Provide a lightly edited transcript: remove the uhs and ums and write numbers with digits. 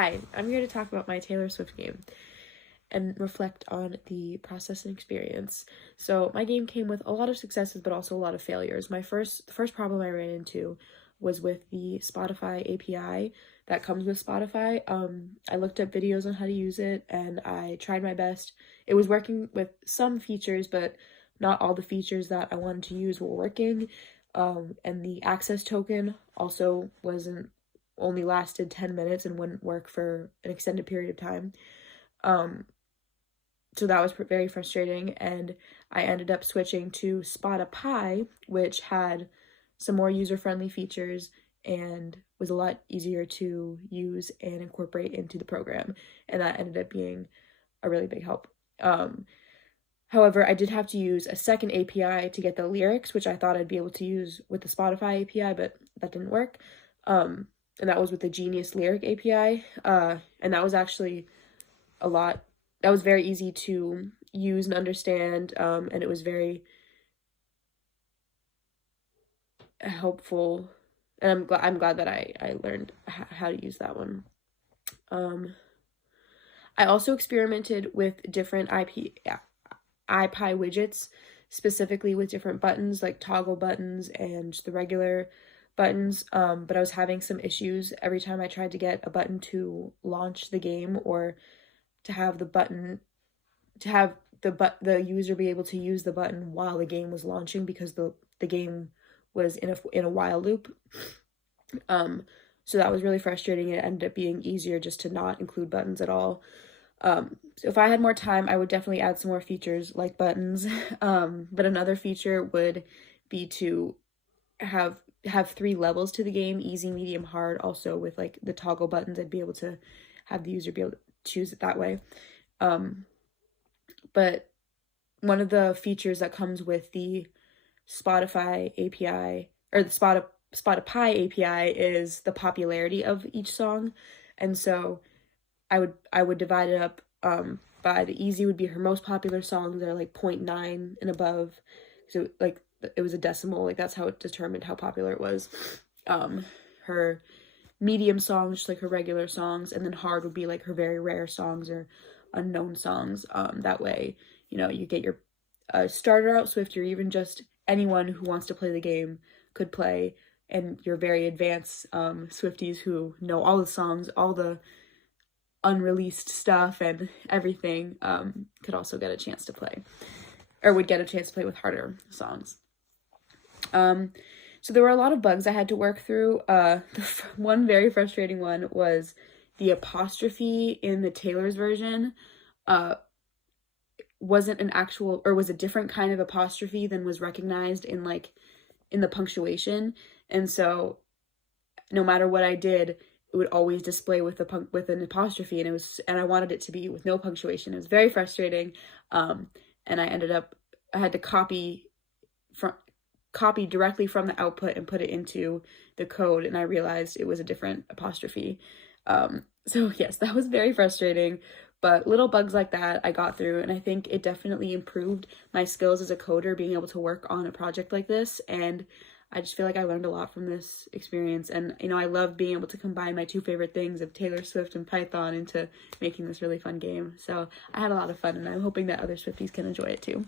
Hi, I'm here to talk about my Taylor Swift game and reflect on the process and experience. So my game came with a lot of successes, but also a lot of failures. The first problem I ran into was with the Spotify API that comes with Spotify. I looked up videos on how to use it and I tried my best. It was working with some features, but not all the features that I wanted to use were working. And the access token also wasn't only lasted 10 minutes and wouldn't work for an extended period of time. Um, so that was very frustrating, and I ended up switching to Spotify, which had some more user-friendly features and was a lot easier to use and incorporate into the program, and that ended up being a really big help. However, I did have to use a second API to get the lyrics, which I thought I'd be able to use with the Spotify API, but that didn't work. And that was with the Genius Lyric API. And that was actually that was very easy to use and understand. And it was very helpful. And I'm glad that I learned how to use that one. I also experimented with different iPie widgets, specifically with different buttons like toggle buttons and the regular buttons, but I was having some issues every time I tried to get a button to launch the game or to have the user be able to use the button while the game was launching, because the game was in a while loop. So that was really frustrating. It ended up being easier just to not include buttons at all. So if I had more time, I would definitely add some more features like buttons. But another feature would be to have 3 levels to the game: easy, medium, hard. Also with like the toggle buttons, I'd be able to have the user be able to choose it that way. But one of the features that comes with the Spotify API, or the Spotify API, is the popularity of each song. And so I would divide it up by the easy would be her most popular songs are like 0.9 and above. So like it was a decimal, like that's how it determined how popular it was. Her medium songs, just like her regular songs, and then hard would be like her very rare songs or unknown songs. That way, you get your starter out Swiftie, or even just anyone who wants to play the game could play, and your very advanced Swifties who know all the songs, all the unreleased stuff and everything, could also get a chance to play, or would get a chance to play with harder songs. So there were a lot of bugs I had to work through. One very frustrating one was the apostrophe in the Taylor's version wasn't an actual, or was a different kind of apostrophe than was recognized in the punctuation. And so no matter what I did, it would always display with an apostrophe, and I wanted it to be with no punctuation. It was very frustrating. And I had to copy directly from the output and put it into the code, and I realized it was a different apostrophe. So yes, that was very frustrating, but little bugs like that I got through, and I think it definitely improved my skills as a coder, being able to work on a project like this. And I just feel like I learned a lot from this experience. And, I love being able to combine my 2 favorite things of Taylor Swift and Python into making this really fun game. So I had a lot of fun, and I'm hoping that other Swifties can enjoy it too.